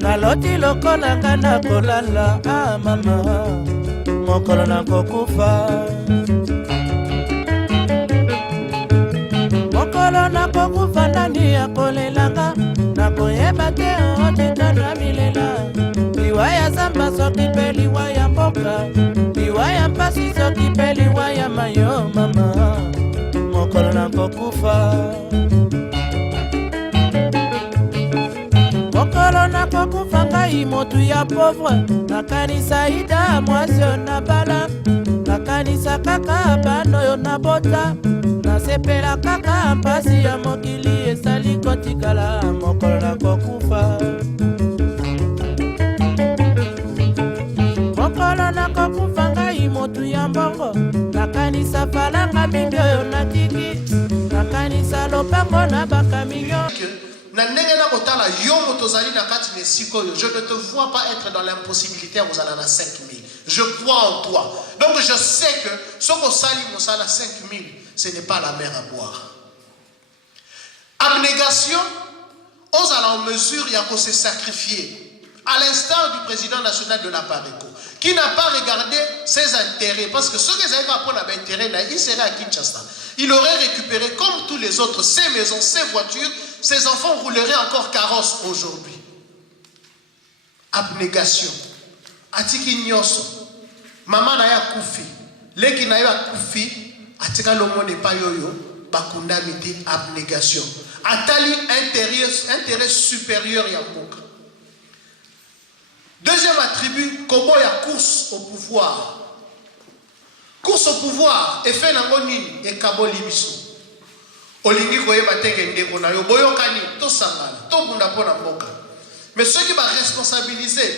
Naloti lokola ngana kolala mama mokolo na kokufa mokolo na kokufa nani ya kolelanga na koyeba te otita na milela liwa ya zamba soki pe liwa ya mboka liwa ya mpasi soki pe liwa ya mayo mama mokolo na kokufa mokolo na kokufa ngai motu ya pauvre nakanisa ida mwasi oyo na bala nakanisa kaka bana oyo na bota nasepela kaka mpasi ya mokili esali kotikala mokolo na kokufa mokolo na kokufa ngai motu ya mbongo nakanisa falanga mingi oyo natiki nakanisa lopango na bakaminyo. Je ne te vois pas être dans l'impossibilité à vous aller à 5 000. Je crois en toi. Donc je sais que ce qu'on salit à 5 000, ce n'est pas la mer à boire. Abnégation, on a en mesure il y a qu'on se sacrifier. À l'instar du président national de la Pareco, qui n'a pas regardé ses intérêts. Parce que ceux qui avaient pas pour l'intérêt, il serait à Kinshasa. Il aurait récupéré comme tous les autres ses maisons, ses voitures. Ses enfants rouleraient encore carrosse aujourd'hui. Abnégation. Atiki nyoso. Maman na ya kufi. Leki na ya kufi. Atika lomo ne pa yoyo. Bakunda miti abnégation. Atali intérêt supérieur ya mboka. Deuxième attribut, kobo ya course au pouvoir. Course au pouvoir. Effet nango nini. E kabo libiso. Olingi koyeba teke ndeko na yo boyokani to sangana to bunda pona mboka. Mais ceux qui va responsabiliser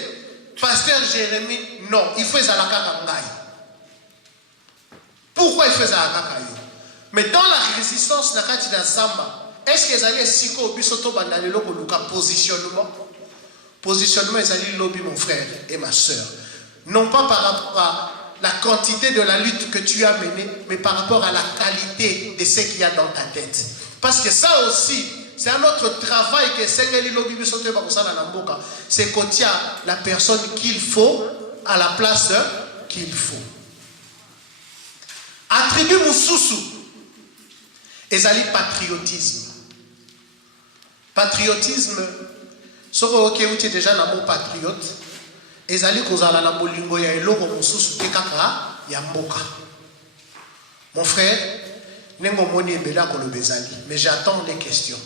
pasteur Jérémie, non, il fait ça la kaka ngai. Pourquoi il fait ça la kaka yo? Mais dans la résistance na kati na zamba, est-ce que ezali siko biso to bandali loko luka positionnement? Positionnement ezali lobby mon frère et ma sœur. Non pas par rapport à la quantité de la lutte que tu as menée, mais par rapport à la qualité de ce qu'il y a dans ta tête. Parce que ça aussi, c'est un autre travail que c'est qu'on tient la personne qu'il faut à la place qu'il faut. Attribut Moussousou, ezali patriotisme. Patriotisme, ce que déjà dans mon patriote, ezali kozala na bolingo ya eloko mosusu te kaka ya mboka. Mon frère, nengo moni ebela kolobezali, mais j'attends des questions.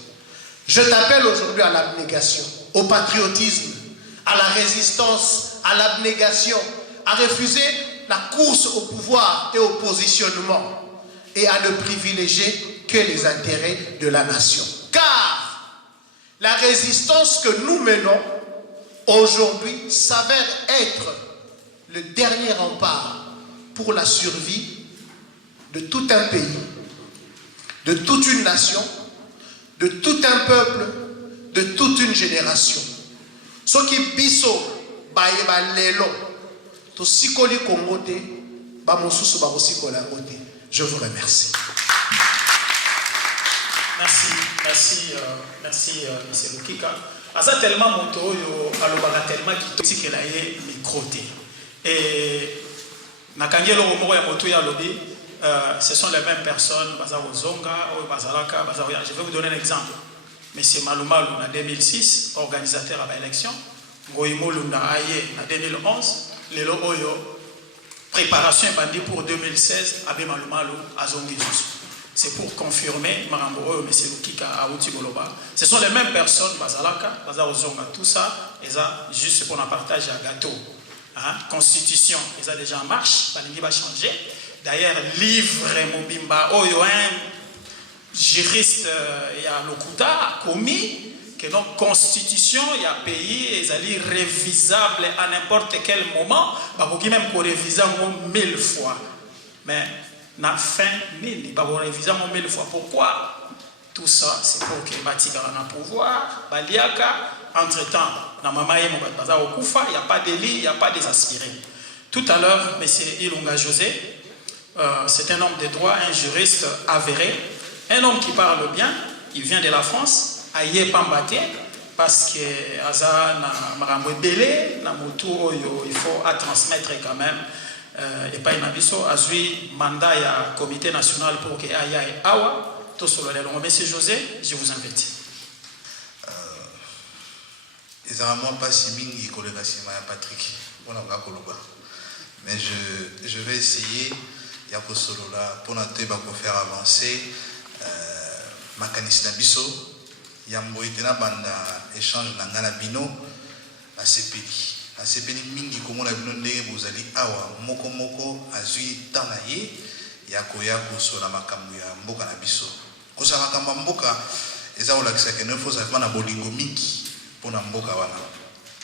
Je t'appelle aujourd'hui à l'abnégation, au patriotisme, à la résistance, à l'abnégation, à refuser la course au pouvoir et au positionnement et à ne privilégier que les intérêts de la nation. Car la résistance que nous menons aujourd'hui s'avère être le dernier rempart pour la survie de tout un pays, de toute une nation, de tout un peuple, de toute une génération. Ce qui biso baïba lelo, to sikoli kongote, ba mosusu ba osikola ngote. Je vous remercie. Merci, M. Lukika. Asa tellement moto yo alobaka tellement qui que la micro et nakangelo moko ya moto ya lobi ce sont les mêmes personnes bazaro zonga ou bazalaka bazaro. Je vais vous donner un exemple. Monsieur Malumalu en 2006 organisateur à l'élection, Ngoïmolu na aye en 2011 lelo oyo préparation bandi pour 2016 abe Malumalu azongi juste. C'est pour confirmer Marambo M. Lukika Aouti Boloba. Ce sont les mêmes personnes, Bazalaka, Bazarozonga, tout ça, et ça, juste pour un partage à gâteau. Hein? Constitution, ils ont déjà en marche, Balingi va changer. D'ailleurs, livre Mobimba, oh, il y a un juriste, il y a Lokuta, commis, que donc, constitution, il y a pays, ils allaient révisables à n'importe quel moment, bah, même pour réviser 1000 fois. Mais, na fin nini ba réviser 1000 fois. Pourquoi? Tout ça, c'est pour que Batika ait un pouvoir, Baliaka, entre-temps, dans Mamaye, il n'y a pas d'élit, il n'y a pas des aspirés. Tout à l'heure, M. Ilunga José, c'est un homme de droit, un juriste avéré, un homme qui parle bien, il vient de la France, Aïe Pambate, parce que Aza na Maramwe Belé, na Moutou, il faut transmettre quand même. Et pas une abisso, Azui, mandat ya comité national pour que Aya et Awa. Monsieur José, je vous invite. Exactement pas si mingi collègue Patrick. Mais je vais essayer pour faire avancer ma caniste biso. Yambo itena banda échange nangana bino à CPI. À CPI mingi comme la bino ndenge bozali awa moko azui tanaye yako sur la makambu ya mboka na biso. Kosa makamba mboka eza olakisa ke nefo za na bolingo mingi pona mboka wana.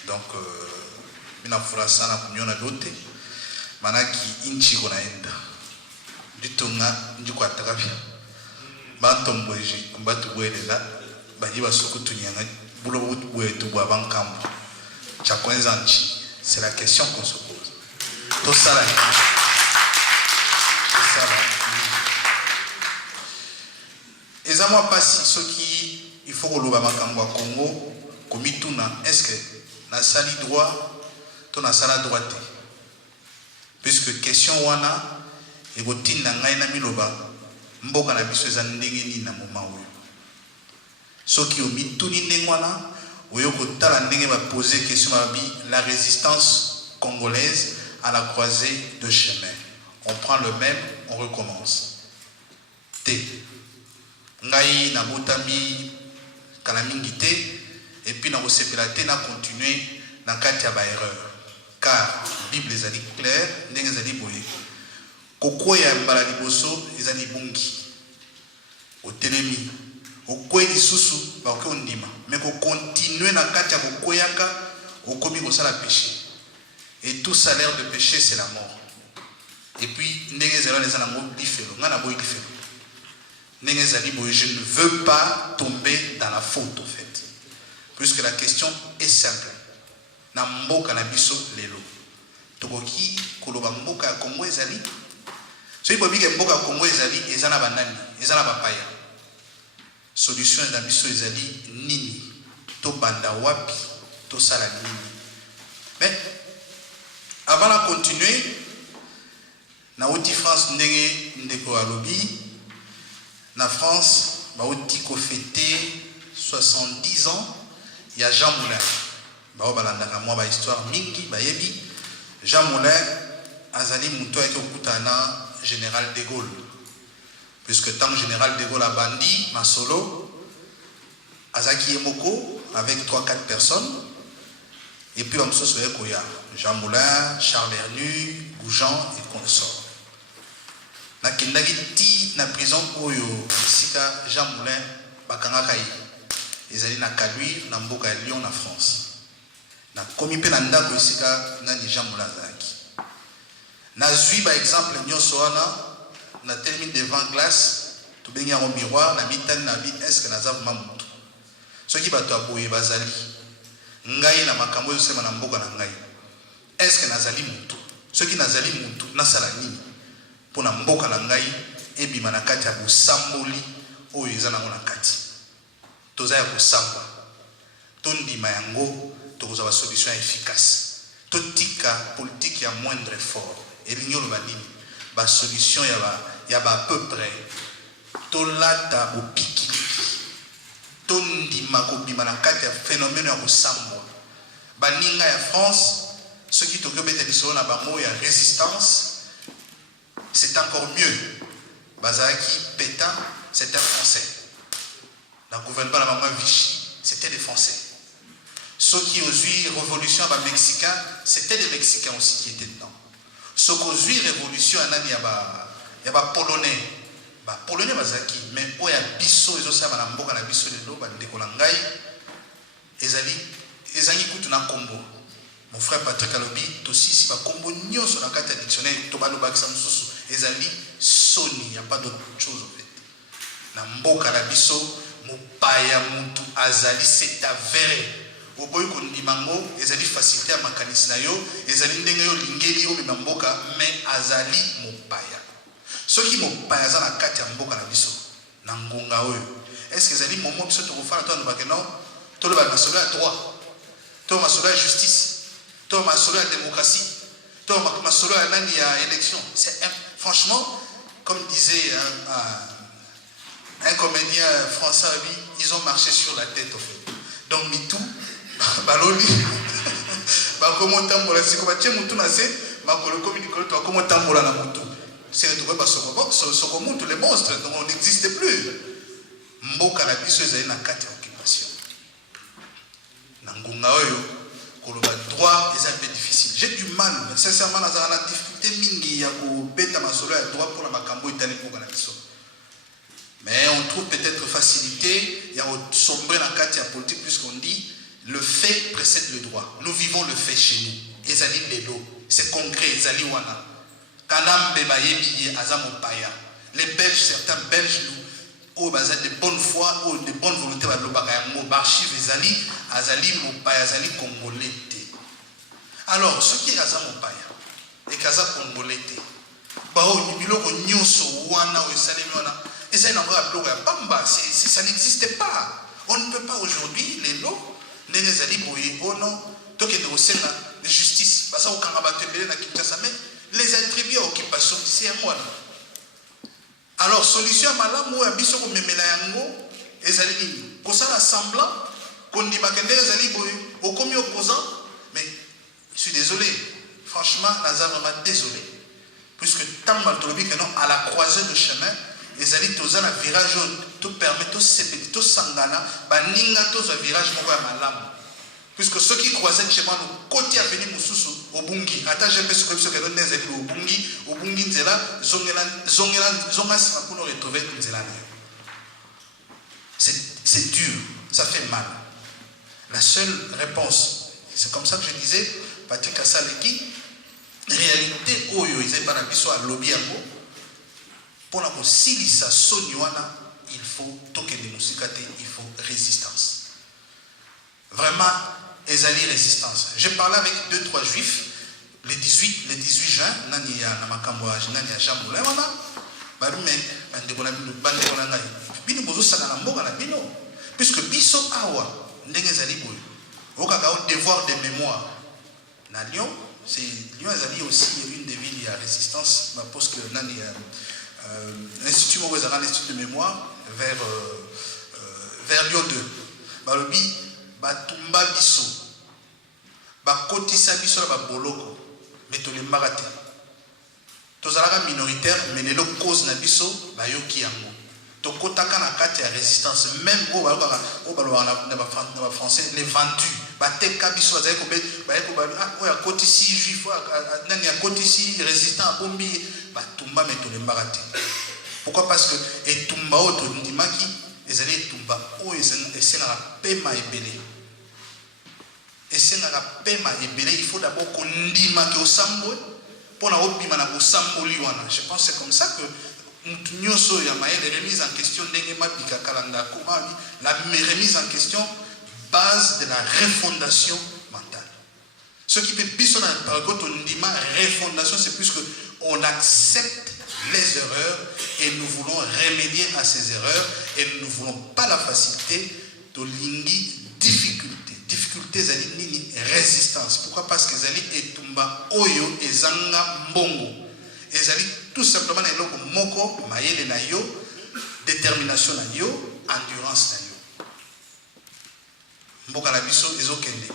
Donc mina fura sana kunyona dote manaki inchi kona enda ditonga ndiko atakapia bantombo eji mbatu bwelela bajiba sokutu nyanga bulo bwetu bwa bankambo cha kwanza nchi. C'est la question qu'on se pose. Tout ça là. Et ça moi pas si ce qui il faut que l'on makambo Congo komituna est-ce que na sali droit to na sala droite puisque question wana et botinda ngai na miloba mboka na biso za ndenge ni na moma oyo soki omituni ndenge wana oyo kotala ndenge ba poser question mabi la résistance congolaise à la croisée de chemin. On prend le même, on recommence. T. Ngai na botami kalamingité et puis na osepelate na continuer na katia ba erreur. Car Bible est ali clair, ndenge ezali boye. Kokoya mbala liboso ezali bungi. Otelemi. Okoye lisusu ba ko ndima. Mais ko continuer na katia kokoyaka okomi ko sala péché. Et tout salaire de péché c'est la mort. Et puis, je ne veux pas tomber dans la faute, en fait. Puisque la question est simple. Nambo kanabiso lelo. Tokoki koloba mboka Congo ezali. So ibo bige mboka Congo ezali ezana banani, ezana bapaya. Solution nabiso ezali nini. To banda wapi, to sala nini. Mais avant de continuer, na outi France ndenge ndeko alobi na France ba outi ko fêter 70 ans il y a Jean Moulin ba balanda ka mwa ba histoire mingi ba yebi Jean Moulin azali muto eke okutana général de Gaulle puisque tant général de Gaulle a bandi masolo azaki emoko avec 3-4 personnes et puis on se souvient qu'il y a Jean Moulin, Charles Hernu, Goujean et consorts. Na kendaki ti na prison oyo sika Jean Moulin bakanga kai ezali na Caluire na mboka ya Lyon na France. Na komi pe na ndako sika nani Jean Moulin zaki. Na zui ba exemple nyonso wana na termine devant glace to benga au miroir na mitani na bi est-ce que naza vraiment mutu. Soki bato aboye bazali ngai na makambo yo sema na mboka na ngai. Est-ce que nazali mutu? Soki nazali mutu nasala nini? Pona mboka na ngai ebima na kati ya bosamboli oyo eza nango na kati. Toza ya kosamba. Tondima yango tokozwa solution efficace. Totika politique ya moindre effort. Elinyo lo banini ba solution ya ba à peu près. Tolata opiki. Tondima ko bima na kati ya phénomène ya kosambo. Baninga ya France ceux qui t'occupent de la bango ya résistance c'est encore mieux. Bazaki Pétain c'était français. La gouvernement la maman Vichy c'était des français. Ceux qui ont eu révolution à mexicain c'était des mexicains aussi qui étaient dedans. Ceux qui ont eu révolution à nani ya ba polonais. Ba polonais bazaki mais oya biso ezo na mboka na biso de lo ba ndeko na ngai ezali kutu na Kombo. Mon frère Patrick Alobi, aussi si va combo sur la carte dictionnaire, Tobalo Baksa Moussou, ezali Sony, il n'y a pas d'autre chose en fait. na mboka na biso mopaya mutu azali c'est avéré. Oboyi kondimango ezali facilité ya makanisi na yo ezali ndenge yo lingeli yo mema mboka mais azali mopaya. Soki mopaya aza na kati ya mboka na biso na ngonga oyo est-ce que ezali momo biso tokofana to andobake no toloba masolo ya droit to masolo ya justice to masolo ya démocratie to masolo ya nani ya élection. C'est franchement comme disait un comédien français, ils ont marché sur la tête au fait. Donc mitou baloli bakomo tambola siko batie mutu na se makolo communiquer to bakomo tambola na mutu. C'est le trouver soko mutu les monstres donc on n'existe plus. Mboka na biso ezali na kati occupation. Na ngunga oyo koloba droit est un peu difficile. J'ai du mal sincèrement na difficulté mingi ya ko beta masolo ya droit pour la makambo itali mboka na biso. Mais on trouve peut-être facilité, il y a sombre dans la politique puisqu'on dit le fait précède le droit. Nous vivons le fait chez nous. Ezali lelo, c'est concret, ezali wana. Kanambe bayebi azamo paya. Les Belges, certains Belges nous ont de bonne foi ou de bonne volonté ba lobaka yango barchive ezali azali mopaya azali congolais. Alors ce qui est azamo paya et kaza congolais. Bao ni biloko nyonso wana o esalemi wana. Et ça, ça n'existe pas. On ne peut pas aujourd'hui, les lots, les justice, les attribuer à occupation, c'est un mois. Alors, solution à malam ou à biso ko memela yango, ezali nini? Ko sala semblant, qu'on dit bakende ezali boy, au commis opposant, mais je suis désolé. Franchement, Nazar vraiment désolé. Puisque tant maltolobi que non, à la croisée de chemin, les alliés tous à virage tout permet tout sepéti tout sangana baninga tous à virage moko ya malamu puisque ceux qui croisaient chez moi nous côté avenue mususu obungi ata je peux ce que que donner zeli obungi nzela zonga sima pour nous retrouver nzela. C'est dur, ça fait mal. La seule réponse, c'est comme ça que je disais Patrick Asaleki, réalité oyo ils pas na biso à lobby yango. Pour la silisa soniwana, il faut token de musikate, il faut résistance. Vraiment, ezali résistance. J'ai parlé avec 2-3 juifs le 18 juin, nani ya na makambo nani ya jamboula wana. Ba mais ndeko na bande na ngai. Bino bozo sala na mboka na bino. Puisque biso awa ndenge ezali boy. Okaka au devoir de mémoire. Na Lyon, c'est Lyon ezali aussi une des villes à résistance, parce que nani l'Institut Mouezara, l'Institut de mémoire, vers Lyon 2. Balobi, Batumba Biso, Bakotisa Biso, Baboloko, mais tu les maraté. Tozalaka minoritaire, mais les causes na biso, Bayoki Yango. Tokotaka na kati ya résistance, même au français, les vendus. Bateka Biso, Bayako, Kotisi, juif, Nani, Kotisi, résistant à Bombi. Tumba metole mbarate. Pourquoi? Parce que et tumba auto ndimaki ezali tumba o esenga pema ebele. Esenga pema ebele, il faut d'abord qu'on ndima ke osambwe pour na obima na osamboli wana. Je pense c'est comme ça que nyoso ya maele remise en question ndenge mabika kalanda komami la remise en question base de la refondation mentale. Ce qui fait biso na paragoto ndima refondation, c'est plus que on accepte les erreurs et nous voulons remédier à ces erreurs et nous ne voulons pas la facilité de lingi difficulté. Difficulté zali nini résistance. Pourquoi? Parce que zali etumba oyo ezanga mbongo. Ezali tout simplement na eloko moko mayele na yo, détermination na yo, endurance na yo. Mboka na biso ezokende.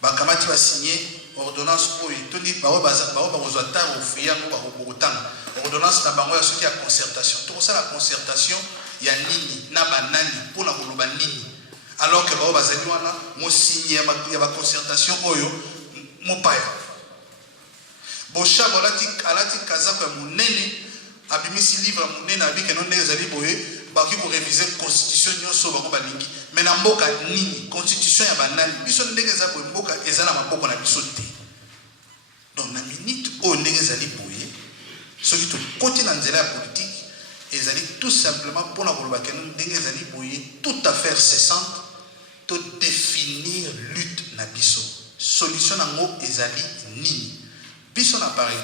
Bakamati va signer ordonnance pour tout dit par ordonnance na bango ya ce qui a concertation. Tout ça la concertation ya nini na banani pour la koloba nini. Alors que ba bazali wana mo signer ya ba concertation oyo mo paya. Bosha alati kazako ya munene abimisi livre munene abike non ezali boye baki ko réviser constitution nyonso bango balingi. Mais na mboka nini constitution ya banani biso ndenge za boye mboka ezala maboko na biso te. Donc na minute o ndenge ezali boye soki to côté na nzela ya politique ils allaient tout simplement pour la toute affaire cessante de définir lutte na biso solution nango ezali nini biso na pareil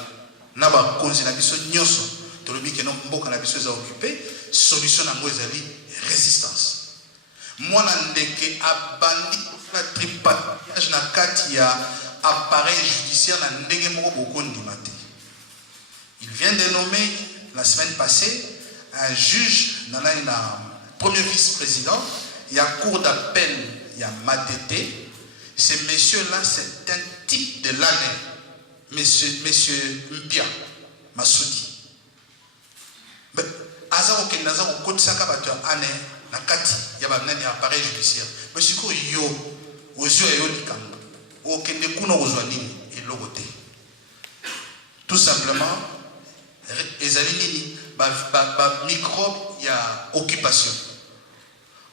na ba konzi na biso nyoso to lobi ke no mboka na biso za occupé solution nango ezali résistance mwana ndeke abandi la tripatage na kati ya appareil judiciaire na ndenge moko bokondi mate. Il vient de nommer la semaine passée un juge, premier vice-président, il y a cour d'appel, il y a Matete. Ces messieurs-là, c'est un type de l'année. Monsieur Mpia, Massoudi. Mais, Azaro Kenazaro, Kotsaka Batua, Anne, Nakati, il y a un appareil judiciaire. Monsieur Yo, aux yeux et au Nikam, au Kendekuno, aux Oanini, et Logoté. Tout simplement, les alignes, microbe, il y a occupation.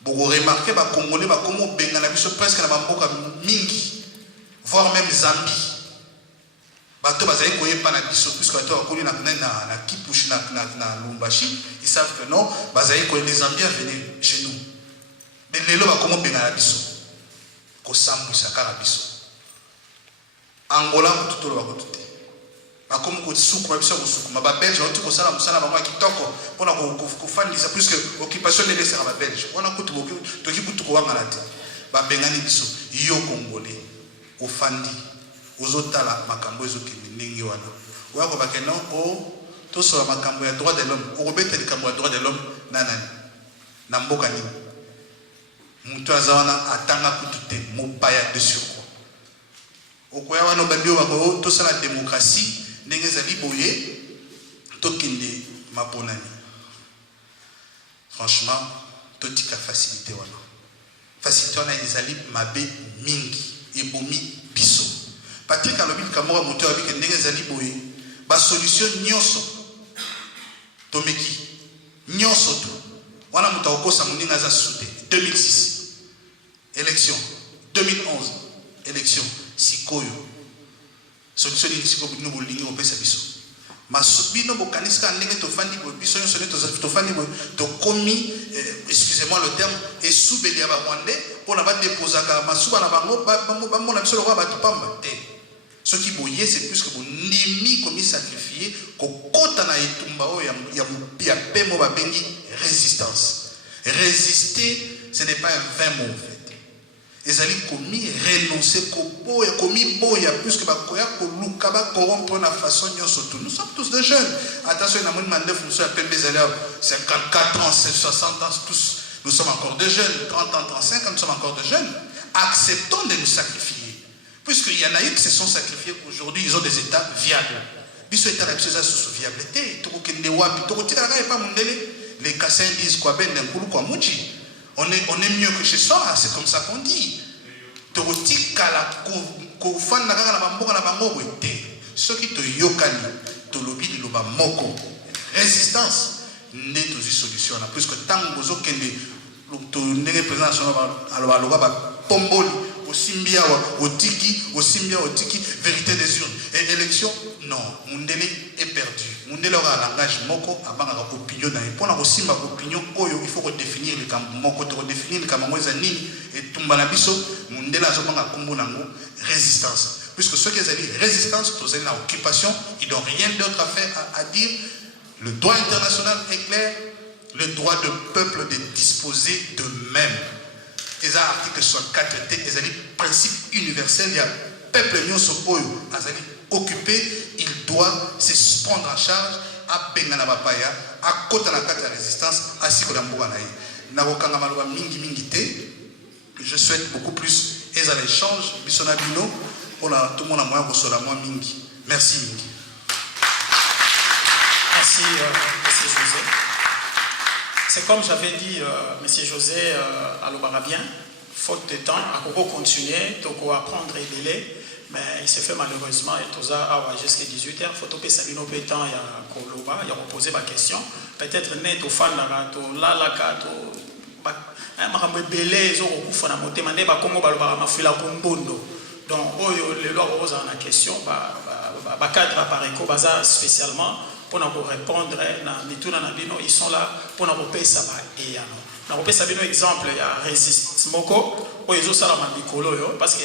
Vous remarquez, les Congolais, comment presque la Mamboka Mingi, voire même Zambie. Bato bazali koyeba na biso puisque bato bakoli na Kipushi na Lumbashi, ils savent que non, bazali koyeba les Zambiens venaient chez nous. Mais lelo bakomo benga na biso. Ko sambwisa kala biso. Angola ko tutolo bakotute. Bakomo ko suku biso ko suku. Ma ba Belge on ko sala musala bango kitoko pona ko fandisa puisque occupation de laisser ba Belge. On a kutu boki to ki kutu ko wanga na te. Ba bengani biso yo Congolais ofandi. Ozotala makambo ezokende ndenge wana wako bakeno o tosola makambo ya droit de l'homme okobeta likambo ya droit de l'homme nanani na mboka nini mutu azawana atanga kutute mopaya de surcroît okoya wana bandio bako tosala démocratie ndenge ezali boye tokende maponani franchement totika facilité wana facilité wana ezali mabe mingi ebomi biso Patrick alobi kamora moto avec ndenge ezali boye ba solution nyonso tomeki nyonso to wana moto akosa moninga za soute 2006 élection 2011 élection sikoyo solution ni sikoyo bino bolingi opesa biso masubino bokanisa ndenge to fandi bo biso nyonso to fandi bo to komi excusez-moi le terme et soubeli aba rwandais pour na ba déposer ka masuba na bango ba mona biso lokwa ba tupamba te. Ce qui bouillait, c'est plus que vous n'aimez comme sacrifié, qu'au côté na itumba o ya pemo ba bengi résistance. Résister, ce n'est pas un vain mot en fait. Ils allaient commis renoncer commis boya plus que ba koya ko luka ba corrompre na façon surtout. Nous sommes tous des jeunes. Attention, na mon mandef nous sommes appelés des élèves 54 ans, 60 ans tous. Nous sommes encore des jeunes, 30 ans, 35 ans, nous sommes encore des jeunes. Acceptons de nous sacrifier. Puisqu'il y en a eu qui se sont sacrifiés aujourd'hui, ils ont des états viables. Biso état la sous viabilité. Les Kassens disent quoi ben on est mieux que chez soi, c'est comme ça qu'on dit. Ce qui te yokani, te lobi de loba moko. Résistance, n'est aussi solution. Puisque tant que vous avez président pomboli Osimbia otiki vérité des urnes et élection non Mundele est perdu Mundele aura un langage moko abanga opinion na pour na kosimba opinion oyo il faut redéfinir le camp moko to redéfinir le camp moza nini et tumbana biso Mundele azobanga kombo nango résistance puisque ceux qui ont résistance tous en occupation ils n'ont rien d'autre à faire à dire. Le droit international est clair, le droit de peuple de disposer d'eux-mêmes. Les articles 64 ils ont des principes universels. Il y a peuple occupé, il doit se prendre en charge à Bengana Bapaya, à côté de la résistance, à Sikodambouanaï. Je souhaite beaucoup plus et à l'échange, Bissonabino, pour tout le monde à moi, Mingi. Merci Mingi. Merci, M. José. C'est comme j'avais dit, M. José, à l'Obarabien, faute de temps, à continuer, à apprendre et délai, mais il s'est fait malheureusement, et tout ça, jusqu'à 18h, il faut que Salino Pétan, il y a Koloba, il a reposé ma question. Peut-être net au fan, la donc, les lois en question, cadre par spécialement. pour nous répondre na mituna na bino, ils sont là pour nous repérer ça et ya non. Na repérer ça bino exemple ya résistance moko o ezo sala mabikolo yo parce que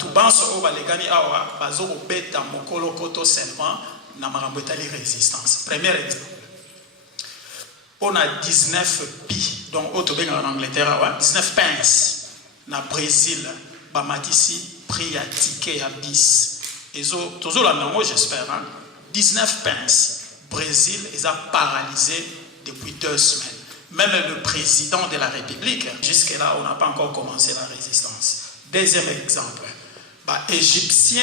tout banso o balegani awa bazo beta mokolo koto seulement na marambo etali résistance. Premier exemple. On a 19 pi donc auto benga en Angleterre awa 19 pence na Brésil ba matisi prix ya ticket ya bis. Ezo tozo la nango j'espère hein. 19 pence. Brésil ils a paralysé depuis 2 semaines. Même le président de la République, jusque-là, on n'a pas encore commencé la résistance. Deuxième exemple, Égyptien,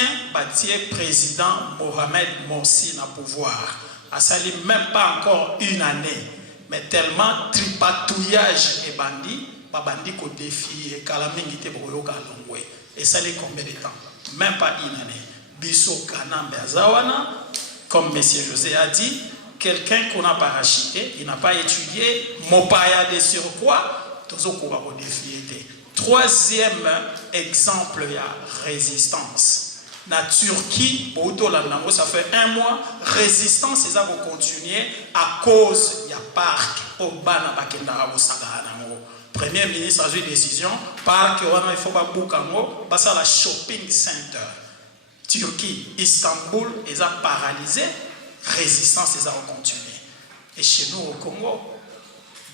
président Mohamed Morsi n'a pouvoir. A sali même pas encore une année, mais tellement tripatouillage et bandit, bandi ko défi et kalamingité boyoka longwe. Et ça les combien de temps? Même pas une année. Biso Kanambe Azawana, comme M. José a dit, quelqu'un qu'on a parachuté, il n'a pas étudié, Mopaya de surcroît, toujours va défier. Troisième exemple, il y a résistance. La Turquie, ça fait 1 mois, résistance, ils vont continuer à cause, il y a parc, au Bana Bakenda, au Sagana. Premier ministre a eu une décision, parc, il faut pas bouger, c'est la shopping center. Turquie, Istanbul, ils ont paralysé, résistance, ils ont continué. Et chez nous au Congo,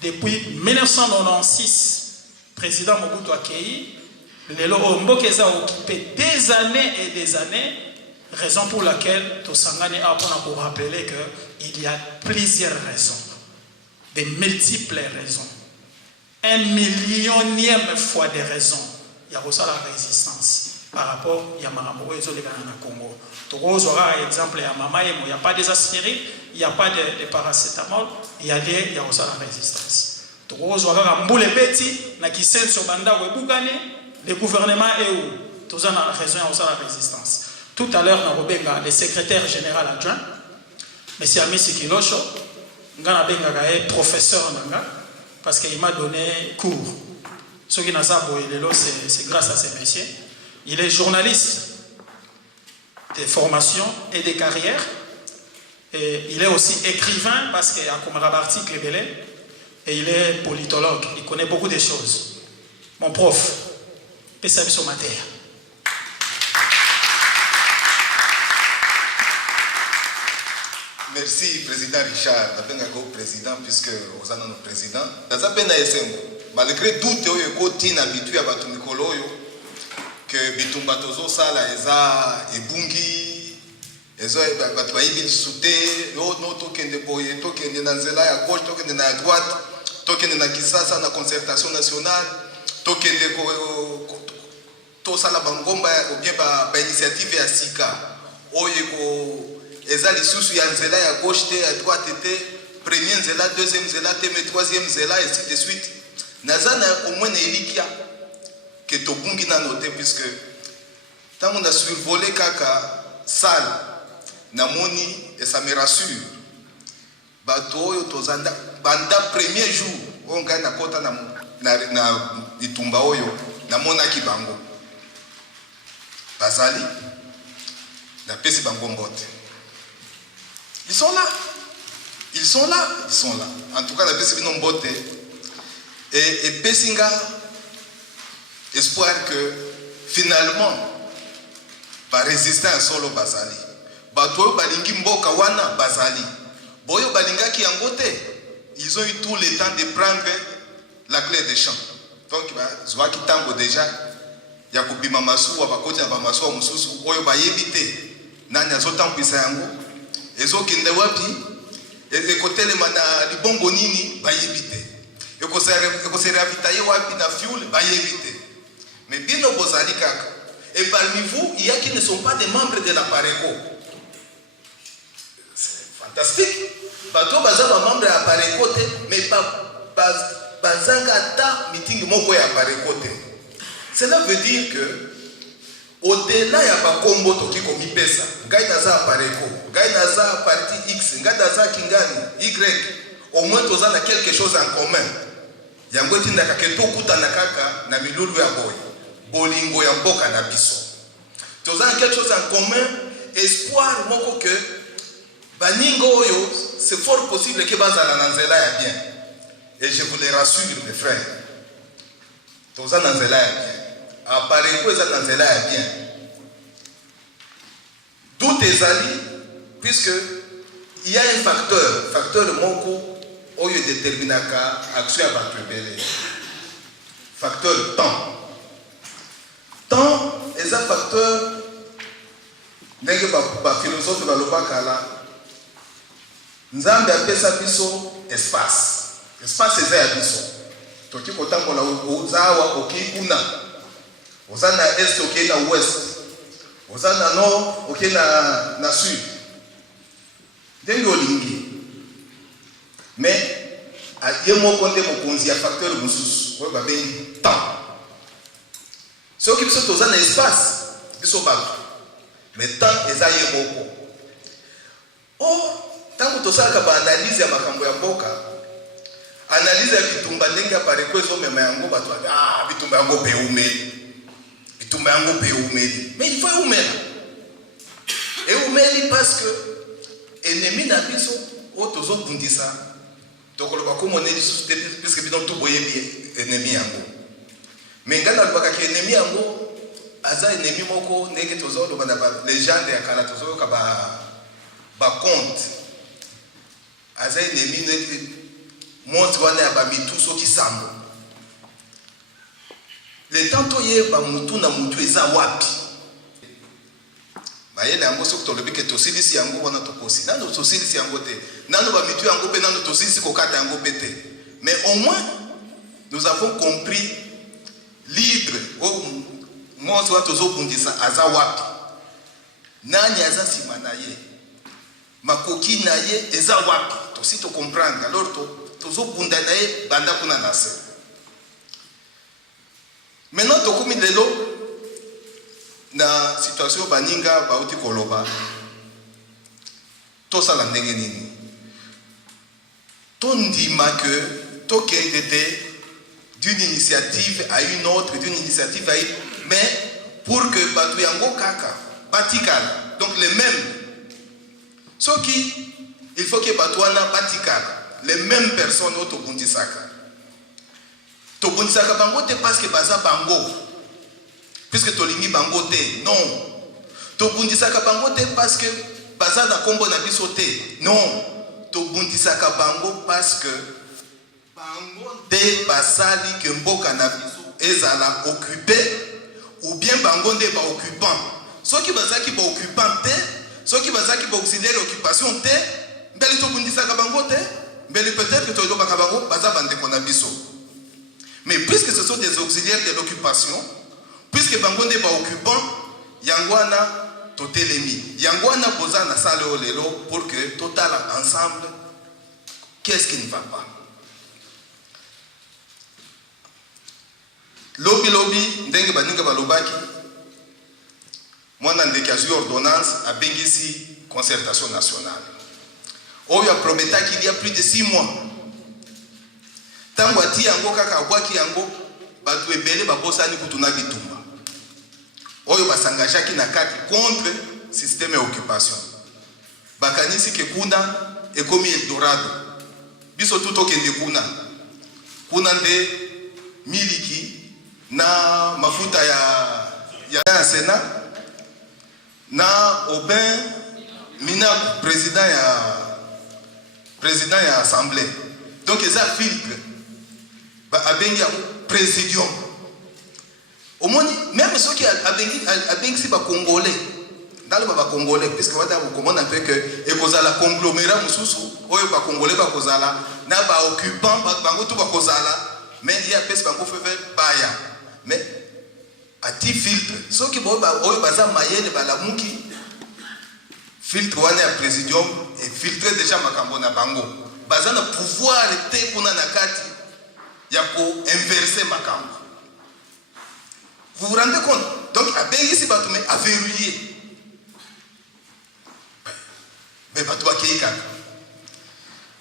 depuis 1996, président Mobutu Akei, les Lomboke a occupé des années et des années, raison pour laquelle Tosangani a pour rappeler qu'il y a plusieurs raisons, des multiples raisons. 1 millionième fois de raisons. Il y a aussi la résistance par rapport à Yamarambo et Zolegana Congo. Togo aura exemple à Mamaye, il n'y a pas des aspirines, il n'y a pas de paracétamol, il y a aussi la résistance. Togo aura Mboule Beti, Nakisen Sobanda ou Bougane, le gouvernement est où? Tous en a raison aussi la résistance. Tout à l'heure, le secrétaire général adjoint, M. Amisi Kilosho, est professeur Nanga, parce qu'il m'a donné cours. Ce qui n'a pas c'est grâce à ces messieurs. Il est journaliste de formation et de carrière. Et il est aussi écrivain parce qu'il a comme article belé. Et il est politologue. Il connaît beaucoup de choses. Mon prof, Pesabi Somater. Merci, Président Richard. Je président, puisque vous êtes notre président. Malgré tout, je suis habitué à votre micro. Que bitumba tozo sala eza ebungi ezo bato bayibi sute yo no tokende boye tokende na nzela ya gauche tokende na droite tokende na Kisasa na concertation nationale tokende to sala bangomba ou bien ba initiative ya sika oye ko eza lisusu ya nzela ya gauche te ya droite te première nzela deuxième nzela te mais troisième nzela et ainsi de suite nazana au moins na elikia que to bungi na noté puisque tant on a survolé kaka salle na moni et ça me rassure bato yo tozanda banda premier jour on gagne na kota na itumba oyo na mona ki bango bazali na pesi bango mbote ils sont là en tout cas la pesi bino mbote et pesinga espoir que finalement va résister à solo bazali bato balingi mboka wana bazali boyo balingaki yango te ils ont eu tout le temps de prendre la clé des champs donc zwa kitambo déjà ya kubima masuwa bakoti na bamasuwa mususu oyo bayebi te nani azotampisa yango ezokende wapi ekotelema na libongo nini bayebi te ekose ravitailler wapi na fuel bayebi te. Mais bien au Bozali Kaka. Et parmi vous, il y a qui ne sont pas des membres de la Pareco. C'est fantastique. Bato bazaba membre de la Pareco, mais pas bazangata meeting moko ya Pareco. Cela veut dire que au-delà ya ba kombo toki komi pesa. Ngai naza Pareco, ngai naza parti X, ngai naza Kingani, Y. Au moins tous on a quelque chose en commun. Yango tindaka keto kutana kaka na milulu ya boy. Bolingo ya mboka na biso. Tous avons quelque chose en commun, espoir moko que baningo oyo c'est fort possible que bazala na nzela ya bien. Et je vous les rassure mes frères, toza na nzela ya bien, apare ko eza na nzela ya bien. Tout ezali puisque il y a un facteur moko oyo déterminaka action ya bato ebele. Facteur temps eza facteur ndenge ba philosophe balobaka la nzambe apesa biso espace eza ya biso toki kotambola ozawa oki kuna oza na est oki na ouest oza na nord oki na sud ndenge olingi mais ye moko nde mokonzi ya facteur mosusu oyo babengi temps. Soki biso toza na espace biso bato mais temps eza ye moko. Tango tosalaka baanalyse ya makambo ya mboka, analyse ya bitumba ndenge apareko ezomema yango bato bitumba yango pe umeli mais il faut eumela eumeli parce que ennemi na biso oyo tozobundisa tokoloba komone lisusu te puisque bino toboyebi ennemi yango mais ngai nalobaka ke ennemi yango aza ennemi moko ndenge tozoloba na balégende ya kala tozoyoka baconte aza ennemi neti monti wana ya bamitu soki sambo le temps toyeba mutu na mutu eza wapi mayele yango soki tolobi ke tosilisi yango wana tokosi nano tosilisi yango te nano bamitu yango mpe nano tosilisi kokata yango mpe te mais au moins nous avons compris libre monti wana tozobundisa aza wapi nani aza nsima na ye makoki na ye eza wapi tosi tocomprendre alors tozobunda na ye banda kuna na se. Maintenant tokomi lelo na situation baninga bauti koloba tosala ndenge nini tondima que tokende d'une initiative à une autre, d'une initiative à une, mais pour que bato yango kaka batikala donc les mêmes ce qui il faut que bato wana batikala les mêmes personnes au tobundisaka bango te parce que baza bango puisque tolingi bango te non tobundisaka bango te parce que baza na kombo na biso te non tobundisaka bango parce que bango te basali ke mboka na biso ezala occupé ou bien bango nde ba occupant soki bazaki ba occupant te soki bazaki ba auxiliaire occupation te mbeli tobundisaka bango te mbeli peut-être que toyobaka bango baza bandeko na biso. Mais puisque ce sont des auxiliaires de l'occupation, puisque bango nde ba occupant yangwana totelemi yangwana boza na sale olelo pour que total ensemble qu'est-ce qui ne va pas. Lobi ndenge baninga balobaki mwana ndeki azwi ordonnance abengisi concertation nationale oyo aprometaki il y a plus de 6 mois tango ati yango kaka abwaki yango bato ebele babosani kutuna bitumba oyo basangajaki na kati contre système ya occupation bakanisi ke kuna ekomi Eldorado biso tutokende kuna nde miliki na mafuta ya Sénat na Aubin Minaku président ya assemblée donc eza filtre ba abengi présidium au moins même ceux qui abengi si ba congolais dans ba congolais puisque wata komona pe que ekozala conglomérat mususu oyo ba congolais ba kozala na ba occupant bango to ba kozala mais il y a pesi bango feve baya mais ati filtre ceux qui oyo baza mayele balamuki filtre wana ya présidium et filtrer déjà makambo na bango baza na pouvoir te kuna na kati ya ko inverser makambo. Vous vous rendez compte? Donc abengi si bato mais a verrouiller mais bato bakeka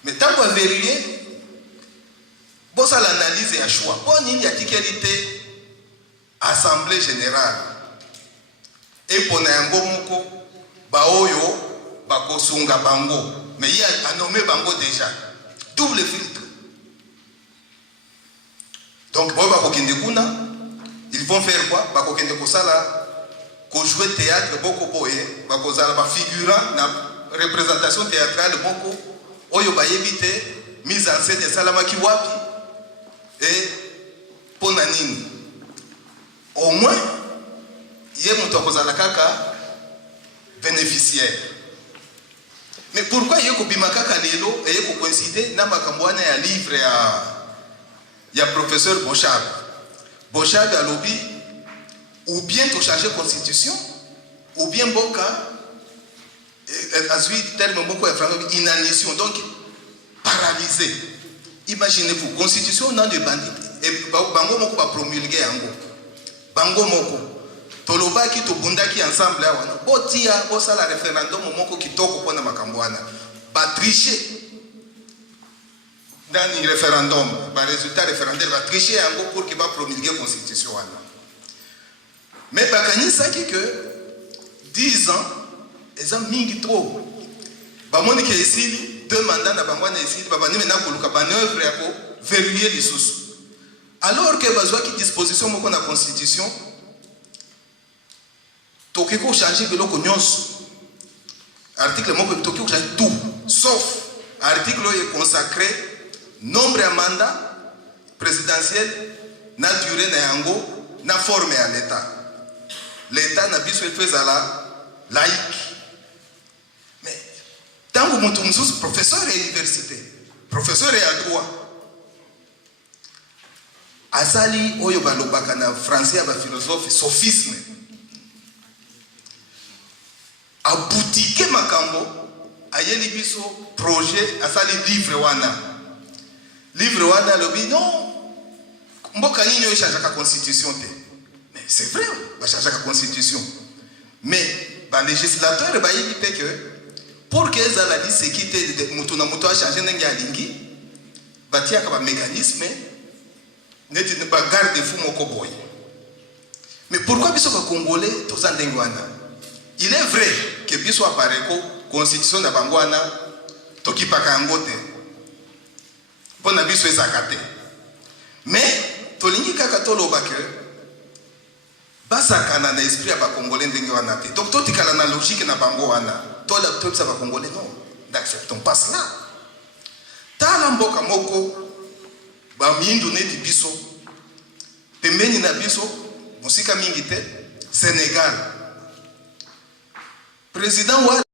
mais tant qu'on verrouiller bosa l'analyse ya choix bon nini ya tikelité assemblée générale et pona yango moko baoyo bakosunga bango, mais il a nommé bango déjà. Double filtre. Donc, ils vont faire quoi? Ko jouer théâtre boko boye, bako zala ba figurant na représentation théâtrale boko oyo ba yebite mise en scène salama ki wapi et pona nini. Au moins yé moto akozala kaka bénéficiaire. Mais pourquoi yé ko bima kaka lelo et yé ko coïncider na makambo wana ya livre ya professeur Bochab. Bochab a lobby ou bien tu changer la constitution, ou bien boka, terme beaucoup inanition, donc paralysé. Imaginez-vous, constitution non de bandit, et bango moko va promulguer en go. Bango moko, toloba ki to bunda ki ensemble là, botia, bosa la référendum moko ki toko pona makambwana, ba tricher dans le référendum, ba résultat référendaire va tricher en go pour qu'il va promulguer constitution wana. Mais bakani saki que 10 ans, ils ont mis trop. Bamoni qui est ici, 2 mandats na bangwana ici, babani mena koluka manœuvre yako verrouiller les sous. Alors que bazwa qui disposition moko na constitution, tokiko changer que loko nyonso. Article moko tokiko changer tout, sauf article est consacré nombre de mandats présidentiels na durée na yango na forme à l'état. L'État n'a pas fait à laïque. Mais tant que mon professeur à l'université, professeur à droit, Asali oyo balobaka na français ba philosophe sophisme. A boutique makambo ayeli biso projet asali livre wana. Livre wana lobi non. Mboka nini yo change la constitution te. C'est vrai, on va changer la constitution. Mais le législateur va dire que pour que les alliés se quittent de Moutouna Mouto à changer n'engalingi, bâtir un mécanisme, ne pas garder fou mon coboy. Mais pourquoi biso ka Congolais tous en dengwana? Il est vrai que biso apparaît constitution na bangwana toki pakangote. Bon na biso ezakate. Mais tolingi kaka tolo bakre basakana na esprit ya ba congolais ndenge wana te. Donc to tikala na logique na bango wana. To la to sa ba congolais non. N'acceptons pas cela. Tala mboka moko ba mindu neti biso. Pembeni na biso musika mingi te Sénégal. Président wa